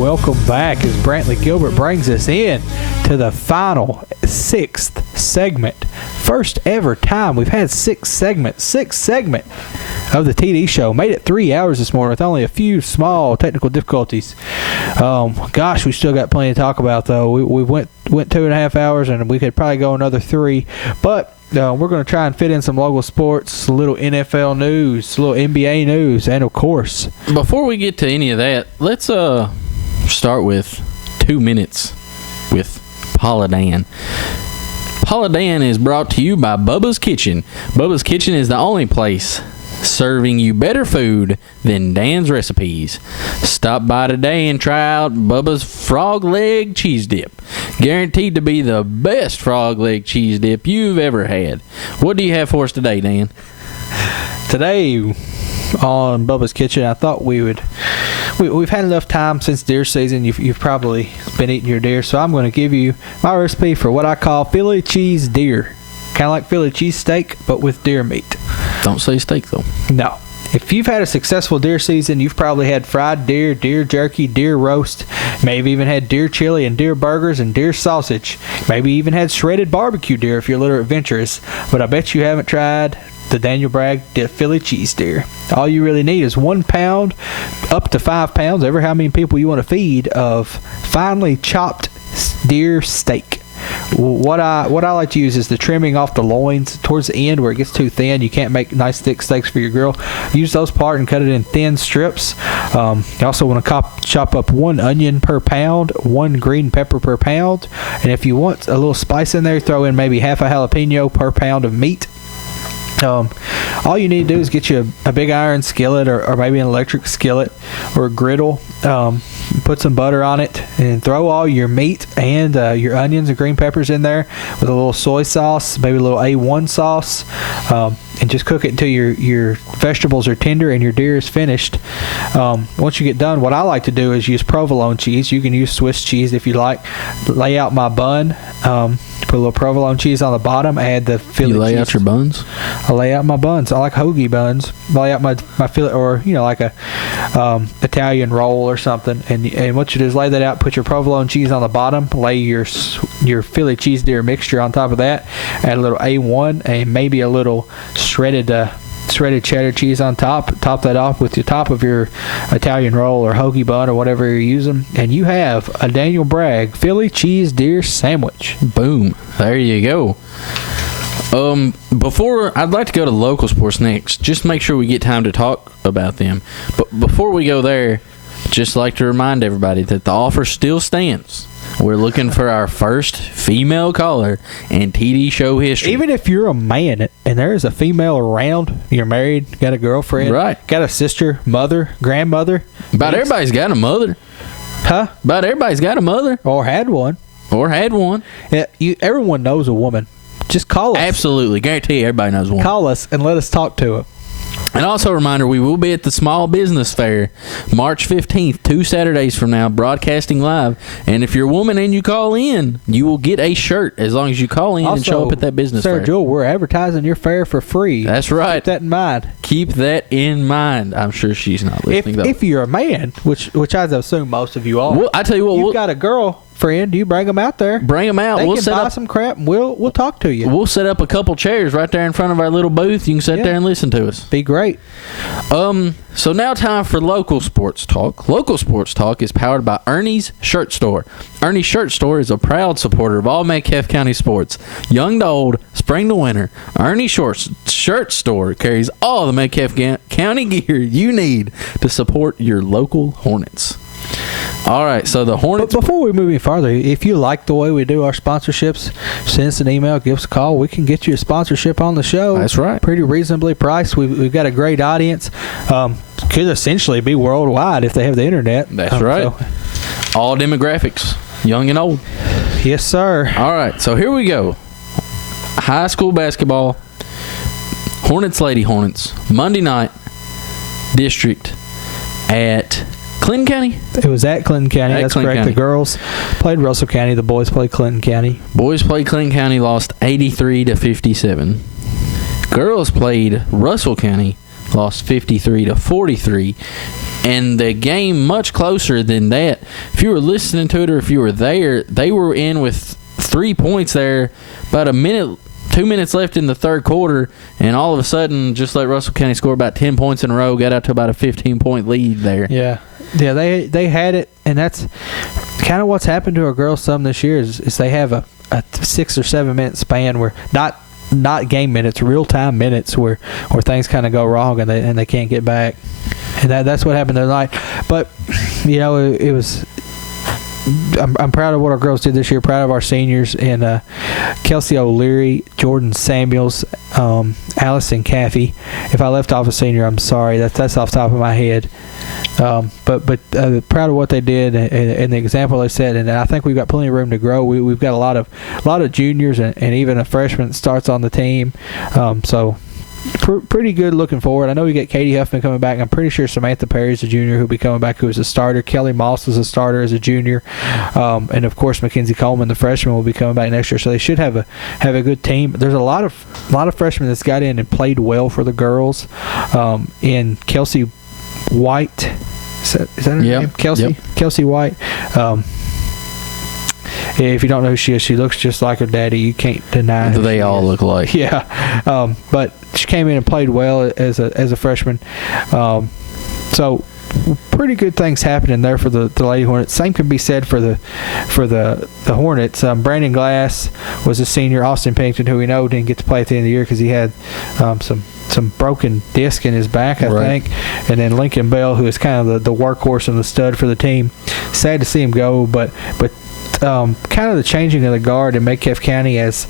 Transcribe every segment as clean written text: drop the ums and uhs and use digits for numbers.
Welcome back as Brantley Gilbert brings us in to the final sixth segment. First ever time we've had sixth segment of the TD show. Made it 3 hours this morning with only a few small technical difficulties. Gosh, we still got plenty to talk about though. We went 2.5 hours and we could probably go another 3, but we're going to try and fit in some local sports, a little NFL news, a little NBA news, and of course, before we get to any of that, let's start with 2 minutes with Paula Dan. Paula Dan is brought to you by Bubba's Kitchen. Bubba's Kitchen is the only place serving you better food than Dan's recipes. Stop by today and try out Bubba's frog leg cheese dip. Guaranteed to be the best frog leg cheese dip you've ever had. What do you have for us today, Dan? Today on Bubba's Kitchen, I thought we've had enough time since deer season. You've probably been eating your deer, so I'm going to give you my recipe for what I call Philly cheese deer. Kind of like Philly cheese steak, but with deer meat. Don't say steak, though. No. If you've had a successful deer season, you've probably had fried deer, deer jerky, deer roast, maybe even had deer chili and deer burgers and deer sausage. Maybe even had shredded barbecue deer if you're a little adventurous. But I bet you haven't tried the Daniel Bragg Philly cheese deer. All you really need is 1 pound up to 5 pounds, ever how many people you want to feed, of finely chopped deer steak. What I like to use is the trimming off the loins towards the end where it gets too thin. You can't make nice thick steaks for your grill. Use those part and cut it in thin strips. You also want to chop up 1 onion per pound, 1 green pepper per pound, and if you want a little spice in there, throw in maybe half a jalapeno per pound of meat. All you need to do is get you a big iron skillet or maybe an electric skillet or a griddle. Put some butter on it and throw all your meat and your onions and green peppers in there with a little soy sauce, maybe a little A1 sauce, and just cook it until your vegetables are tender and your deer is finished. Once you get done, what I like to do is use provolone cheese. You can use Swiss cheese if you like. Lay out my bun. Put a little provolone cheese on the bottom. Add the Philly cheese. You lay out your buns? I lay out my buns. I like hoagie buns. I lay out my fillet, or like a Italian roll or something. And what you do is lay that out. Put your provolone cheese on the bottom. Lay your Philly cheese deer mixture on top of that. Add a little A1 and maybe a little shredded cheddar cheese on top. Top that off with the top of your Italian roll or hoagie bun or whatever you're using, and you have a Daniel Bragg Philly cheese deer sandwich. Boom. There you go. Before, I'd like to go to local sports next. Just make sure we get time to talk about them. But before we go there, just like to remind everybody that the offer still stands. We're looking for our first female caller in TD show history. Even if you're a man and there is a female around, you're married, got a girlfriend, right? Got a sister, mother, grandmother. About everybody's got a mother. Huh? About everybody's got a mother. Or had one. Yeah, everyone knows a woman. Just call us. Absolutely. Guarantee everybody knows one. Call us and let us talk to her. And also a reminder, we will be at the Small Business Fair March 15th, 2 Saturdays from now, broadcasting live. And if you're a woman and you call in, you will get a shirt as long as you call in and show up at that business fair. Sarah Jewell, we're advertising your fair for free. That's right. Keep that in mind. Keep that in mind. I'm sure she's not listening, though. If you're a man, which I assume most of you are. Well, I tell you what. You've got a girl friend, you bring them out there. Bring them out. We'll set up some crap, and we'll talk to you. We'll set up a couple chairs right there in front of our little booth. You can sit there and listen to us. Be great. So now time for local sports talk. Local sports talk is powered by Ernie's Shirt Store. Ernie's Shirt Store is a proud supporter of all Metcalfe County sports, young to old, spring to winter. Ernie's Shirt Store carries all the Metcalfe County gear you need to support your local Hornets. All right, so the Hornets... But before we move any farther, if you like the way we do our sponsorships, send us an email, give us a call. We can get you a sponsorship on the show. That's right. Pretty reasonably priced. We've got a great audience. Could essentially be worldwide if they have the internet. That's right. So. All demographics, young and old. Yes, sir. All right, so here we go. High school basketball, Hornets, Lady Hornets, Monday night, district at Clinton County. It was at Clinton County. At That's Clinton correct. County. The girls played Russell County. The boys played Clinton County. Boys played Clinton County, lost 83-57. Girls played Russell County, lost 53-43. And the game much closer than that. If you were listening to it or if you were there, they were in with 3 points there, about 2 minutes left in the third quarter, and all of a sudden, just let Russell County score about 10 points in a row, got out to about a 15-point lead there. Yeah, they had it, and that's kind of what's happened to our girls some this year is they have a 6 or 7 minute span where not game minutes, real time minutes where things kind of go wrong and they can't get back, and that's what happened tonight. But it was. I'm proud of what our girls did this year. Proud of our seniors and Kelsey O'Leary, Jordan Samuels, Allison Caffey. If I left off a senior, I'm sorry. That's off the top of my head. But proud of what they did and the example they set. And I think we've got plenty of room to grow. We've got a lot of juniors and even a freshman that starts on the team. So. Pretty good looking forward. I know we get Katie Huffman coming back. I'm pretty sure Samantha Perry's a junior who'll be coming back, who is a starter. Kelly Moss is a starter as a junior, and of course Mackenzie Coleman, the freshman, will be coming back next year. So they should have a good team. There's a lot of freshmen that's got in and played well for the girls. In Kelsey White, is that her name? Kelsey. Yep. Kelsey White. If you don't know who she is, she looks just like her daddy. You can't deny it. They all look like. Yeah. But she came in and played well as a freshman. So pretty good things happening there for the Lady Hornets. Same can be said for the Hornets. Brandon Glass was a senior. Austin Pennington, who we know didn't get to play at the end of the year because he had some broken disc in his back, I think. And then Lincoln Bell, who is kind of the workhorse and the stud for the team. Sad to see him go, but kind of the changing of the guard in Metcalfe County as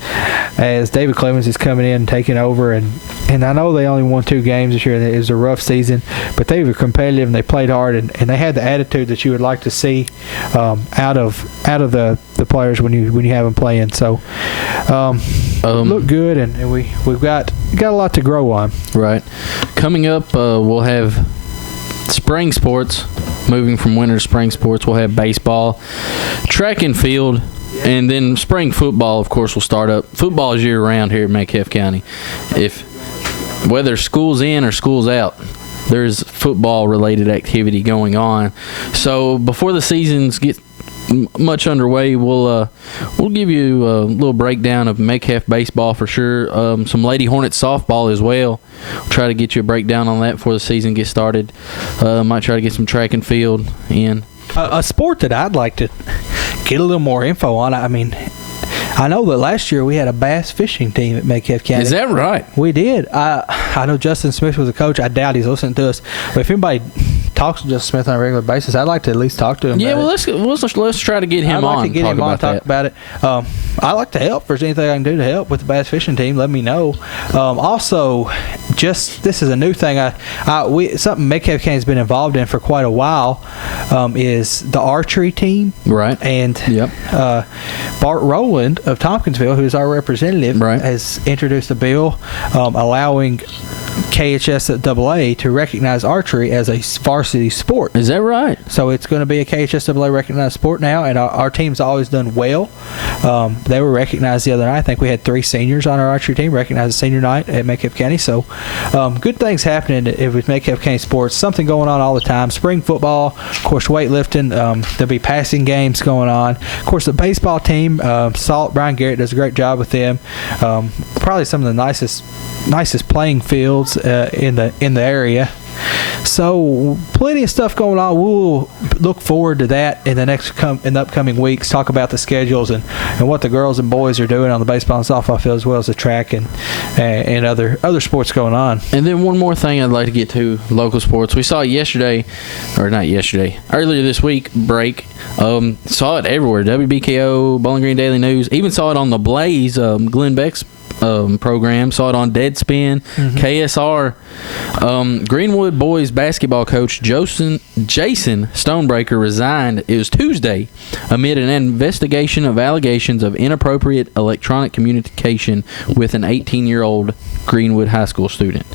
David Clemens is coming in and taking over, and I know they only won 2 games this year. It was a rough season, but they were competitive and they played hard, and they had the attitude that you would like to see out of the players when you have them playing. So look good, and we've got a lot to grow on. Right. Coming up, we'll have spring sports. Moving from winter to spring sports, we'll have baseball, track and field, and then spring football, of course, will start up. Football is year-round here at Metcalfe County. Whether school's in or school's out, there's football-related activity going on. So before the seasons get much underway, we'll give you a little breakdown of Metcalfe baseball for sure. Some Lady Hornets softball as well. We'll try to get you a breakdown on that before the season gets started. Might try to get some track and field in. A sport that I'd like to get a little more info on. I mean, I know that last year we had a bass fishing team at Metcalfe County. Is that right? We did. I know Justin Smith was a coach. I doubt he's listening to us. But if anybody talks to Justin Smith on a regular basis, I'd like to at least talk to him. Yeah, about well, let's try to get him on. I'd like to get him on and talk about it. I'd like to help. If there's anything I can do to help with the bass fishing team, let me know. Also, this is a new thing. Something Metcalfe County's been involved in for quite a while is the archery team. Right. And Bart Rowland of Tompkinsville, who is our representative, has introduced a bill allowing KHSAA to recognize archery as a varsity sport. Is that right? So it's going to be a KHSAA recognized sport now, and our team's always done well. They were recognized the other night. I think we had 3 seniors on our archery team recognized senior night at Metcalfe County. So good things happening with Metcalfe County sports. Something going on all the time. Spring football, of course, weightlifting. There'll be passing games going on. Of course, the baseball team, Brian Garrett does a great job with them. Probably some of the nicest playing fields in the area. So plenty of stuff going on. We'll look forward to that in the upcoming weeks. Talk about the schedules and what the girls and boys are doing on the baseball and softball field, as well as the track and other sports going on. And then one more thing I'd like to get to, local sports. We saw it earlier this week, break. Saw it everywhere. WBKO, Bowling Green Daily News. Even saw it on the Blaze, Glenn Beck's program. Saw it on Deadspin, KSR. Greenwood boys basketball coach Jason Stonebreaker resigned. It was Tuesday amid an investigation of allegations of inappropriate electronic communication with an 18-year-old Greenwood high school student.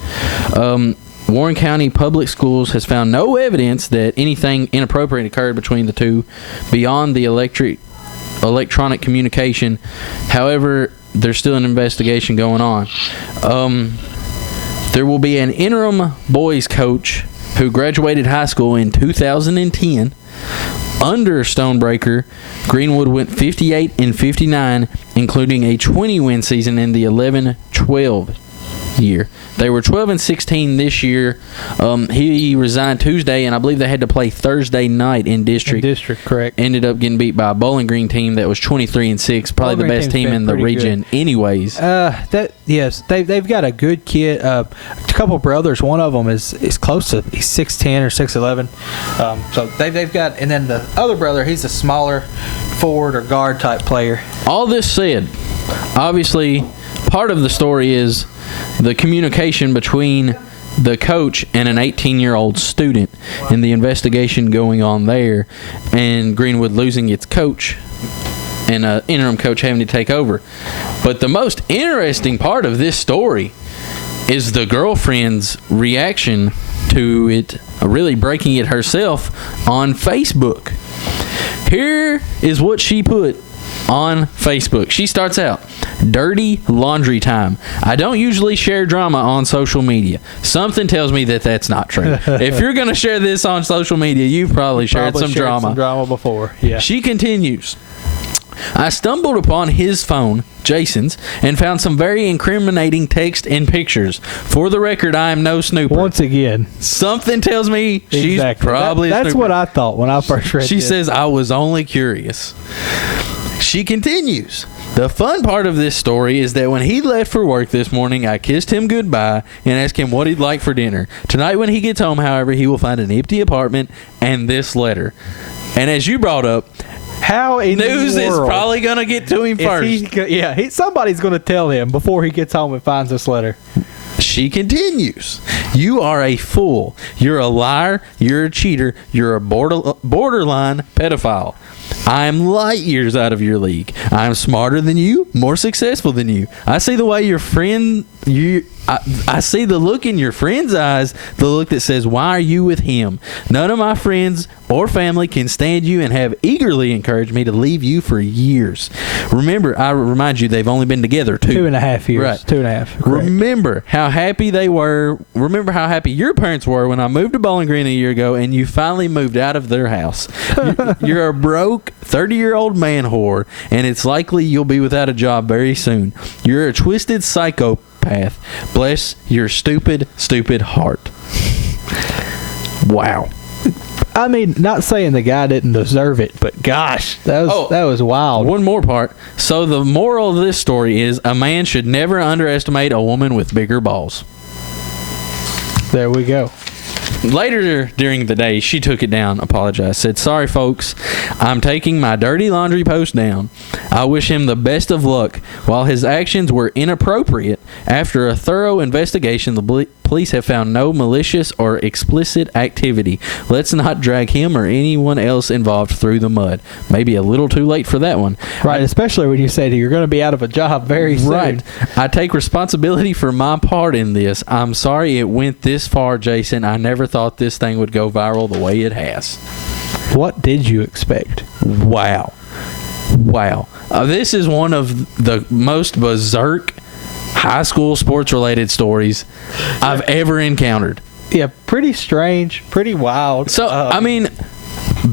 Warren County Public Schools has found no evidence that anything inappropriate occurred between the two beyond the electronic communication. However, there's still an investigation going on. There will be an interim boys coach who graduated high school in 2010. Under Stonebreaker, Greenwood went 58-59, including a 20-win season in the 11-12 year. They were 12-16 this year. He resigned Tuesday, and I believe they had to play Thursday night in district. Correct. Ended up getting beat by a Bowling Green team that was 23-6, probably the best team in the region, anyways. They've got a good kid. A couple brothers. One of them is close to he's 6'10" or 6'11". So they've got, and then the other brother, he's a smaller forward or guard type player. All this said, obviously, part of the story is the communication between the coach and an 18-year-old student and the investigation going on there, and Greenwood losing its coach and an interim coach having to take over. But the most interesting part of this story is the girlfriend's reaction to it, really breaking it herself on Facebook. Here is what she put on Facebook. She starts out, "Dirty laundry time. I don't usually share drama on social media. Something tells me that that's not true. If you're going to share this on social media, you've probably shared some drama before." Yeah. She continues, "I stumbled upon his phone, Jason's, and found some very incriminating text and pictures. For the record, I am no snooper." Once again, something tells me she's probably that's a snooper. what I thought when I first read She this. says, "I was only curious." She continues, "The fun part of this story is that when he left for work this morning, I kissed him goodbye and asked him what he'd like for dinner. Tonight when he gets home, however, he will find an empty apartment and this letter." And as you brought up, how in news the world is probably going to get to him first. Somebody's going to tell him before he gets home and finds this letter. She continues, "You are a fool. You're a liar. You're a cheater. You're a borderline pedophile. I am light years out of your league. I am smarter than you, more successful than you. I see the way your friend, I see the look in your friend's eyes, the look that says, why are you with him? None of my friends or family can stand you and have eagerly encouraged me to leave you for years. Remember, I remind you, they've only been together 2.5 years. Right. 2.5. Correct. Remember how happy they were. Remember how happy your parents were when I moved to Bowling Green a year ago and you finally moved out of their house. You're a broke 30-year-old man whore, and it's likely you'll be without a job very soon. You're a twisted psychopath. Bless your stupid, stupid heart." Wow. I mean, not saying the guy didn't deserve it, but gosh, that was wild. One more part. So the moral of this story is a man should never underestimate a woman with bigger balls. There we go. Later during the day, she took it down, apologized, said, "Sorry, folks, I'm taking my dirty laundry post down. I wish him the best of luck. While his actions were inappropriate, after a thorough investigation, the police have found no malicious or explicit activity. Let's not drag him or anyone else involved through the mud." Maybe a little too late for that one. Right, especially when you say that you're going to be out of a job very soon. Right. "I take responsibility for my part in this. I'm sorry it went this far, Jason. I never thought this thing would go viral the way it has." What did you expect? Wow. This is one of the most berserk high school sports-related stories I've ever encountered. Yeah, pretty strange, pretty wild. So, I mean,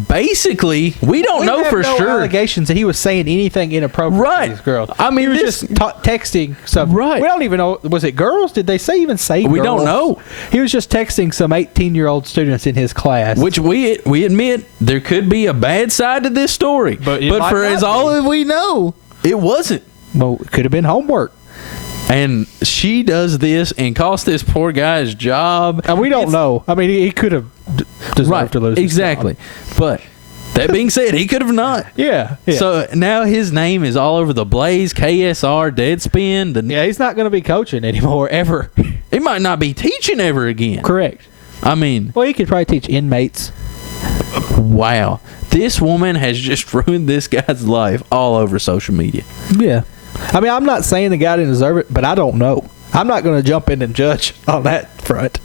basically, we don't know for no sure. Allegations that he was saying anything inappropriate Right. to these girls. I mean, he was just texting some. Right. We don't even know. Was it girls? Did they even say? We girls? don't know. He was just texting some 18-year-old students in his class. Which we admit there could be a bad side to this story, but for as all that we know, it wasn't. Well, it could have been homework. And she does this and cost this poor guy his job. And we don't know. I mean, he could have deserved to lose his exactly. job. But That being said, he could have not. Yeah. So now his name is all over the Blaze, KSR, Deadspin. Yeah, he's not going to be coaching anymore, ever. He might not be teaching ever again. Correct. I mean, Well, he could probably teach inmates. wow. This woman has just ruined this guy's life all over social media. Yeah. I mean, I'm not saying the guy didn't deserve it, but I don't know. I'm not going to jump in and judge on that front.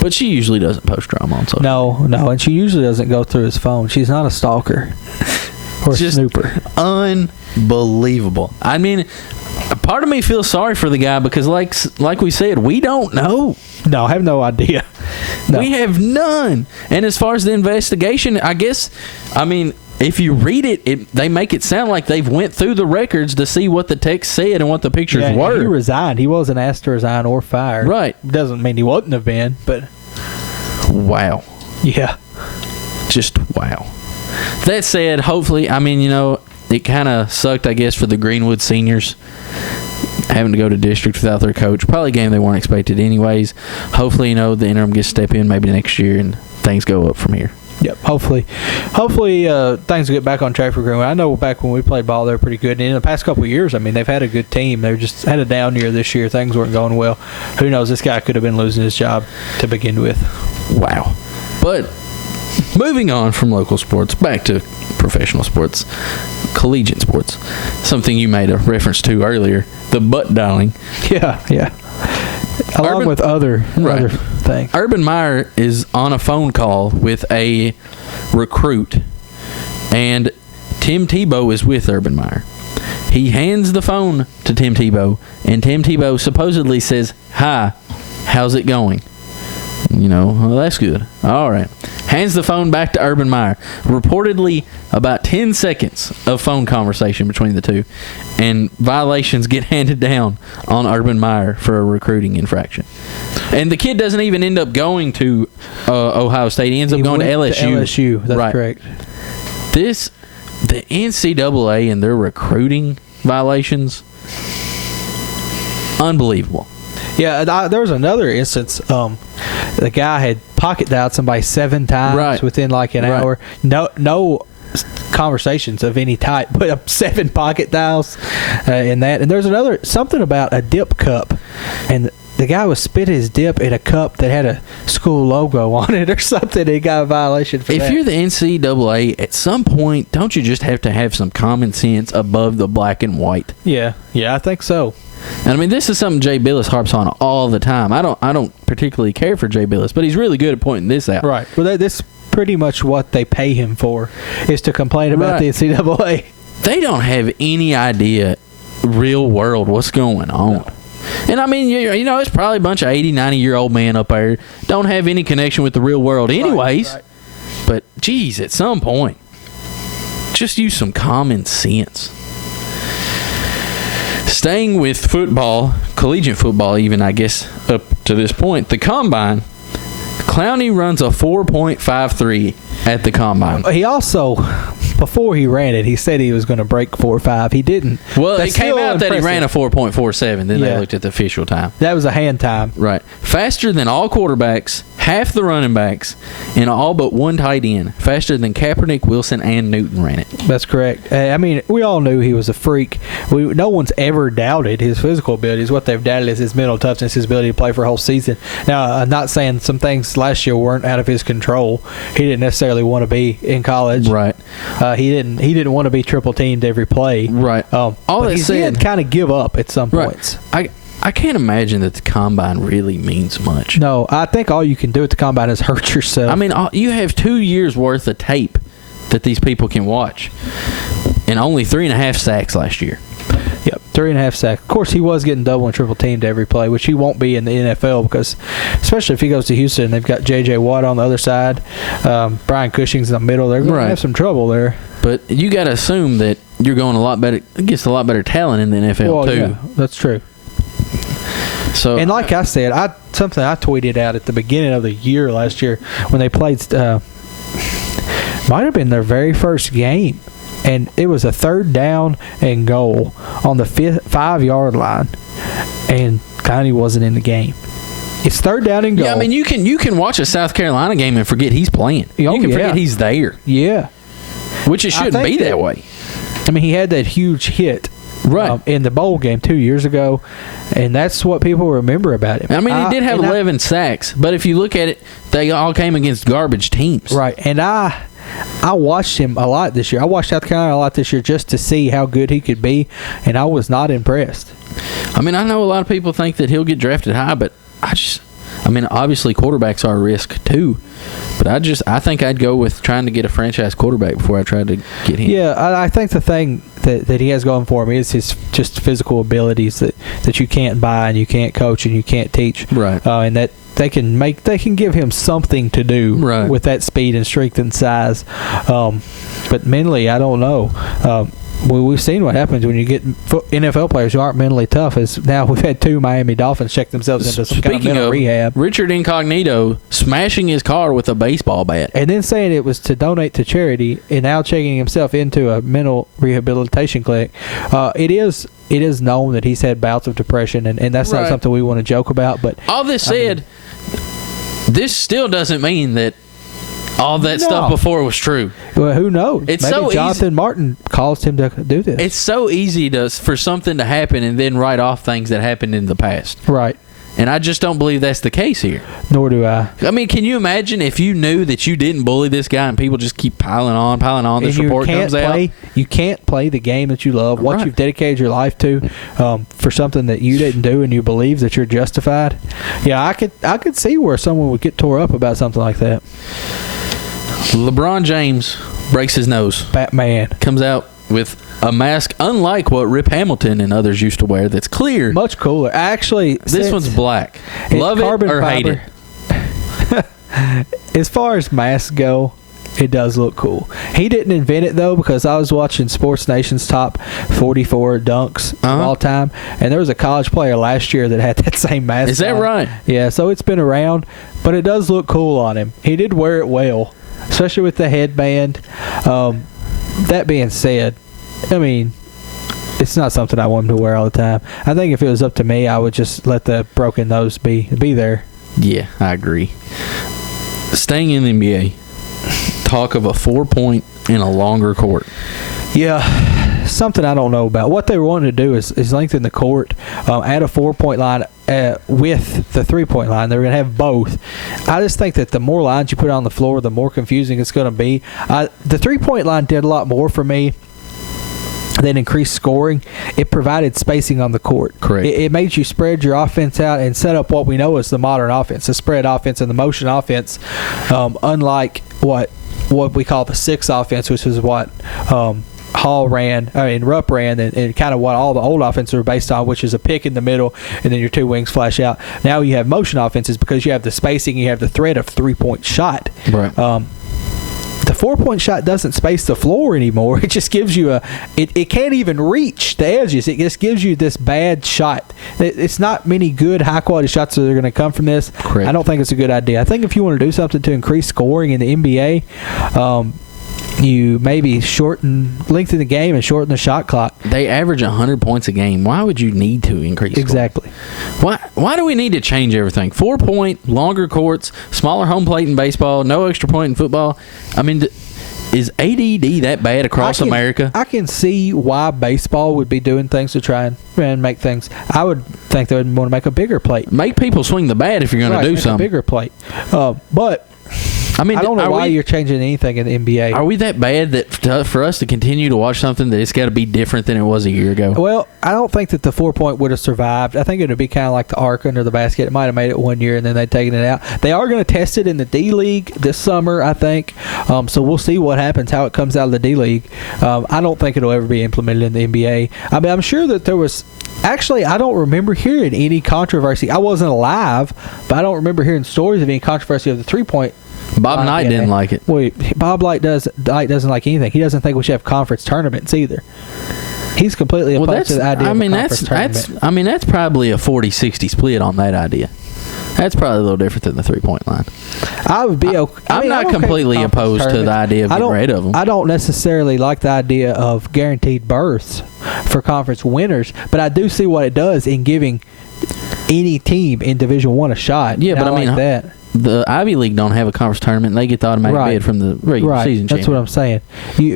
But she usually doesn't post drama on social No, and she usually doesn't go through his phone. She's not a stalker or a Just snooper. Unbelievable. I mean, a part of me feels sorry for the guy because, like we said, we don't know. No, I have no idea. No. We have none. And as far as the investigation, I guess, I mean, if you read it, they make it sound like they've went through the records to see what the text said and what the pictures Yeah, were. he resigned. He wasn't asked to resign or fired. Right. Doesn't mean he wouldn't have been, but Wow. yeah. Just wow. That said, hopefully, I mean, it kind of sucked, I guess, for the Greenwood seniors having to go to district without their coach. Probably a game they weren't expected anyways. Hopefully, the interim gets to step in maybe next year and things go up from here. Yep. Hopefully, things will get back on track for Greenwood. I know back when we played ball, they were pretty good. And in the past couple of years, I mean, they've had a good team. They just had a down year this year. Things weren't going well. Who knows? This guy could have been losing his job to begin with. Wow. But moving on from local sports, back to professional sports, collegiate sports, something you made a reference to earlier, the butt dialing. Yeah. Along with other things. Urban Meyer is on a phone call with a recruit, and Tim Tebow is with Urban Meyer. He hands the phone to Tim Tebow, and Tim Tebow supposedly says, "Hi, how's it going?" Well, that's good. All right. Hands the phone back to Urban Meyer. Reportedly, about 10 seconds of phone conversation between the two, and violations get handed down on Urban Meyer for a recruiting infraction. And the kid doesn't even end up going to Ohio State. He ends up going to LSU. LSU, that's right. correct. The NCAA and their recruiting violations, unbelievable. Yeah, there was another instance. The guy had pocket dialed somebody 7 times within like an hour. No conversations of any type, but 7 pocket dials in that. And there's something about a dip cup, and the guy was spitting his dip in a cup that had a school logo on it or something. He got a violation for that. If you're the NCAA, at some point, don't you just have to have some common sense above the black and white? Yeah, I think so. And I mean, this is something Jay Billis harps on all the time. I don't particularly care for Jay Billis, but he's really good at pointing this out. Right. Well, that's pretty much what they pay him for, is to complain about the NCAA. They don't have any idea, real world, what's going on. No. And I mean, it's probably a bunch of 80, 90-year-old men up there don't have any connection with the real world anyways. Right. But, geez, at some point, just use some common sense. Staying with football, collegiate football even, I guess, up to this point, the Combine, Clowney runs a 4.53 at the Combine. He also, before he ran it, he said he was going to break 4.5. He didn't. Well, it came out that he ran a 4.47. Then they looked at the official time. That was a hand time. Right. Faster than all quarterbacks, half the running backs, and all but one tight end. Faster than Kaepernick, Wilson, and Newton ran it. That's correct. I mean, we all knew he was a freak. No one's ever doubted his physical abilities. What they've doubted is his mental toughness, his ability to play for a whole season. Now, I'm not saying some things last year weren't out of his control. He didn't necessarily want to be in college. Right. He didn't want to be triple teamed every play. Right. All that said, he did kind of give up at some points. I can't imagine that the Combine really means much. No, I think all you can do at the Combine is hurt yourself. I mean, you have 2 years worth of tape that these people can watch, and only 3.5 sacks last year. Yep, 3.5 sacks. Of course, he was getting double and triple teamed every play, which he won't be in the NFL because, especially if he goes to Houston, they've got J.J. Watt on the other side, Brian Cushing's in the middle. They're going to have some trouble there. But you got to assume that you're going a lot better. It gets a lot better talent in the NFL too. Yeah, that's true. So, and like I said, something I tweeted out at the beginning of the year last year when they played, might have been their very first game, and it was a 3rd down and goal on the 5-yard line, and Clowney wasn't in the game. It's 3rd down and goal. Yeah, I mean, you can watch a South Carolina game and forget he's playing. You can forget he's there. Yeah. which it shouldn't be that way. I mean, he had that huge hit Right. in the bowl game 2 years ago, and that's what people remember about him. I mean, he did have 11 sacks, but if you look at it, they all came against garbage teams. Right, and I watched him a lot this year. I watched South Carolina a lot this year just to see how good he could be, and I was not impressed. I mean, I know a lot of people think that he'll get drafted high, but I mean, obviously quarterbacks are a risk too. But I think I'd go with trying to get a franchise quarterback before I tried to get him. Yeah, I think the thing that he has going for him is his just physical abilities that you can't buy and you can't coach and you can't teach. Right. And that they can give him something to do right. with that speed and strength and size. But mentally, I don't know. We've seen what happens when you get NFL players who aren't mentally tough. As now we've had 2 Miami Dolphins check themselves into some kind of mental rehab. Richard Incognito smashing his car with a baseball bat. And then saying it was to donate to charity and now checking himself into a mental rehabilitation clinic. It is known that he's had bouts of depression, and that's not something we want to joke about. But all this said, this still doesn't mean that all that stuff before was true. Well, who knows? It's Maybe so Jonathan Martin caused him to do this. It's so easy for something to happen and then write off things that happened in the past. Right. And I just don't believe that's the case here. Nor do I. I mean, can you imagine if you knew that you didn't bully this guy and people just keep piling on, this report comes out? You can't play the game that you love, what you've dedicated your life to, for something that you didn't do and you believe that you're justified. Yeah, I could see where someone would get tore up about something like that. LeBron James breaks his nose. Batman. Comes out with a mask unlike what Rip Hamilton and others used to wear that's clear. Much cooler. Actually, this one's black. Love it or hate it. As far as masks go, it does look cool. He didn't invent it, though, because I was watching Sports Nation's top 44 dunks of all time, and there was a college player last year that had that same mask. Is that right? Yeah, so it's been around, but it does look cool on him. He did wear it well, especially with the headband. That being said, I mean, it's not something I want him to wear all the time. I think if it was up to me, I would just let the broken nose be there. Yeah, I agree. Staying in the NBA, talk of a 4-point in a longer court. Yeah, something I don't know about. What they were wanting to do is lengthen the court at a 4-point line with the 3-point line. They were going to have both. I just think that the more lines you put on the floor, the more confusing it's going to be. The 3-point line did a lot more for me than increased scoring. It provided spacing on the court. Correct. It made you spread your offense out and set up what we know as the modern offense, the spread offense and the motion offense, unlike what we call the 6 offense, which is what Rupp ran, and kind of what all the old offenses were based on, which is a pick in the middle and then your 2 wings flash out. Now you have motion offenses because you have the spacing, you have the threat of 3-point shot. Right. The 4-point shot doesn't space the floor anymore. It just gives you it can't even reach the edges. It just gives you this bad shot. It's not many good high-quality shots that are going to come from this. Correct. I don't think it's a good idea. I think if you want to do something to increase scoring in the NBA, you maybe lengthen the game and shorten the shot clock. They average 100 points a game. Why would you need to increase Exactly. Scoring? Why do we need to change everything? 4-point, longer courts, smaller home plate in baseball, no extra point in football. I mean, is ADD that bad across America? I can see why baseball would be doing things to try and make things. I would think they would want to make a bigger plate. Make people swing the bat if you're going to do something. A bigger plate. But I mean, I don't know why you're changing anything in the NBA. Are we that bad that for us to continue to watch something that it's got to be different than it was a year ago? Well, I don't think that the 4-point would have survived. I think it would be kind of like the arc under the basket. It might have made it 1 year and then they'd taken it out. They are going to test it in the D-League this summer, I think. So we'll see what happens, how it comes out of the D-League. I don't think it'll ever be implemented in the NBA. I mean, I'm sure that there was... Actually, I don't remember hearing any controversy. I wasn't alive, but I don't remember hearing stories of any controversy of the 3-point. Bob Knight didn't like it. Wait, Bob Knight doesn't like anything. He doesn't think we should have conference tournaments either. He's completely opposed to the idea of a conference tournament. That's probably a 40-60 split on that idea. That's probably a little different than the 3-point line. I would be okay. I'm not completely opposed to the idea of getting rid of them. I don't necessarily like the idea of guaranteed berths for conference winners, but I do see what it does in giving any team in Division I a shot. Yeah, but I mean, that. the Ivy League don't have a conference tournament. And they get the automatic Right. bid from the regular Right. season. That's what I'm saying.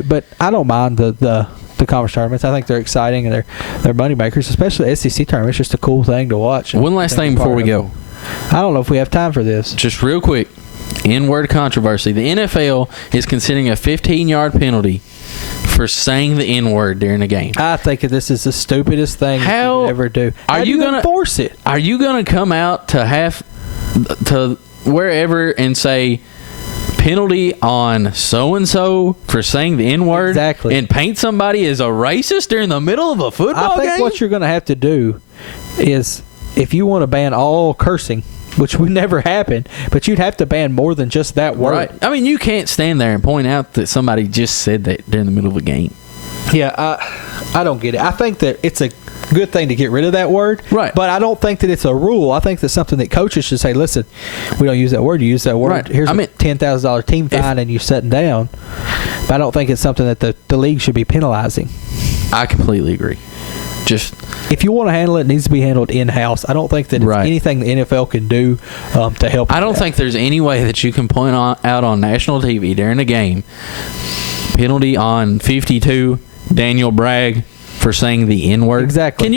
But I don't mind the conference tournaments. I think they're exciting and they're money makers, especially the SEC tournament. It's just a cool thing to watch. One last thing before we go. I don't know if we have time for this. Just real quick, N-word controversy. The NFL is considering a 15-yard penalty for saying the N-word during the game. I think this is the stupidest thing How you could ever do. are How do you gonna enforce it? Are you gonna come out to wherever and say penalty on so and so for saying the N-word, Exactly. and paint somebody as a racist during the middle of a football I think game? what you're going to have to do is, if you want to ban all cursing, which would never happen, but you'd have to ban more than just that word. Right. I mean, you can't stand there and point out that somebody just said that during the middle of a game. Yeah, I don't get it. I think that it's a good thing to get rid of that word. Right. But I don't think that it's a rule. I think that's something that coaches should say, listen, we don't use that word. You use that word. Right. Here's I mean, a $10,000 team fine and you sitting down. But I don't think it's something that the league should be penalizing. I completely agree. Just If you want to handle it, it needs to be handled in-house. I don't think that it's Right. anything the NFL can do to help. I don't with that. think there's any way that you can point out on national TV during a game penalty on 52 Daniel Bragg for saying the N-word. Exactly. Can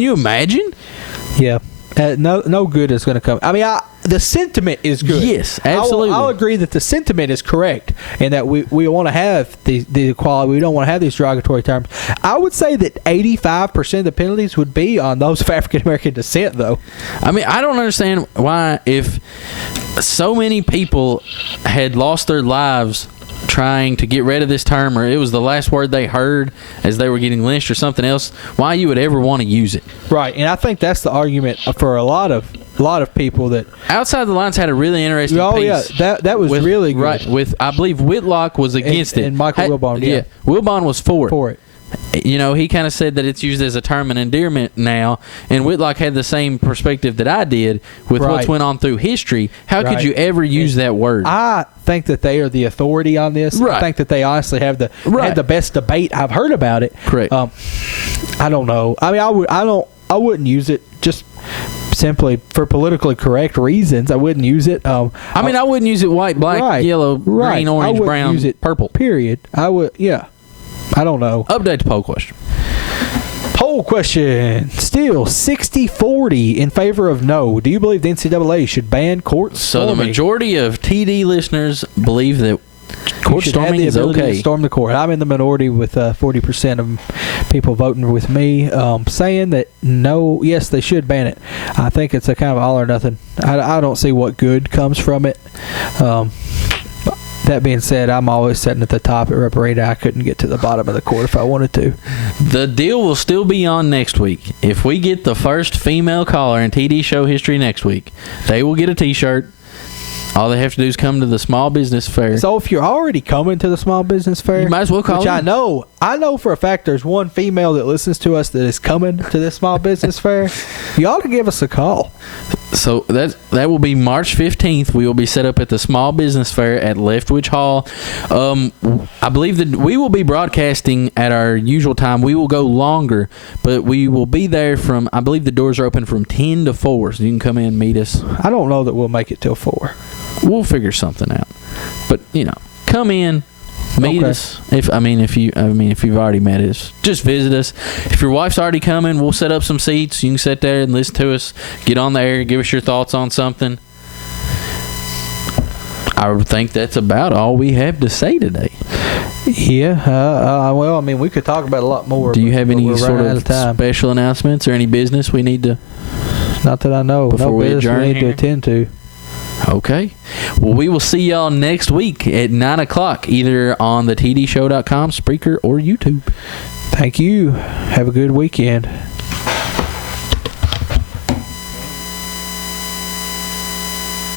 you imagine? Yeah. No good is going to come. I mean, the sentiment is good. Yes, absolutely. I'll agree that the sentiment is correct and that we want to have the equality. We don't want to have these derogatory terms. I would say that 85% of the penalties would be on those of African American descent, though. I mean, I don't understand why, if so many people had lost their lives trying to get rid of this term, or it was the last word they heard as they were getting lynched or something else, why you would ever want to use it. Right, and I think that's the argument for a lot of people that. Outside the Lines had a really interesting Oh piece. yeah, that was really good. Right, with I believe Whitlock was against it. And Michael Wilbon, yeah. Wilbon was for it. For it. You know, he kind of said that it's used as a term of endearment now, and Whitlock had the same perspective that I did with what's Right. went on through history. How could Right. you ever use that word? I think that they are the authority on this. Right. I think that they honestly have Right. had the best debate I've heard about it. Correct. I don't know. I mean, I wouldn't use it just simply for politically correct reasons. I wouldn't use it. I mean, I wouldn't use it white, black, Right. yellow, Right. green, I orange, wouldn't brown, use it, purple. Period. I would. Yeah. I don't know. Update the poll question. Poll question. Still 60-40 in favor of no. Do you believe the NCAA should ban court So the storming? majority of TD listeners believe that You court should have storming the is ability to okay. storm the court. I'm in the minority with 40% of people voting with me, saying that no, yes, they should ban it. I think it's a kind of all or nothing. I don't see what good comes from it. That being said, I'm always sitting at the top at Reparata. I couldn't get to the bottom of the court if I wanted to. The deal will still be on next week. If we get the first female caller in TD show history next week, they will get a T-shirt. All they have to do is come to the small business fair. So if you're already coming to the small business fair, You might as well call which in. I know for a fact there's one female that listens to us that is coming to this small business fair. You ought to give us a call. So that will be March 15th. We will be set up at the Small Business Fair at Leftwich Hall. I believe that we will be broadcasting at our usual time. We will go longer, but we will be there from, I believe the doors are open from 10 to 4, so you can come in and meet us. I don't know that we'll make it till 4. We'll figure something out. But, come in, meet Okay. us. If you've already met us, just visit us. If your wife's already coming, we'll set up some seats. You can sit there and listen to us. Get on there, give us your thoughts on something. I think that's about all we have to say today. Yeah. Well, I mean, we could talk about a lot more. Do you have but any we're sort running out of time? special announcements or any business we need to? Not that I know. Before No we business adjourn we need to here? attend to. Okay. Well, we will see y'all next week at 9 o'clock, either on the tdshow.com, Spreaker, or YouTube. Thank you. Have a good weekend.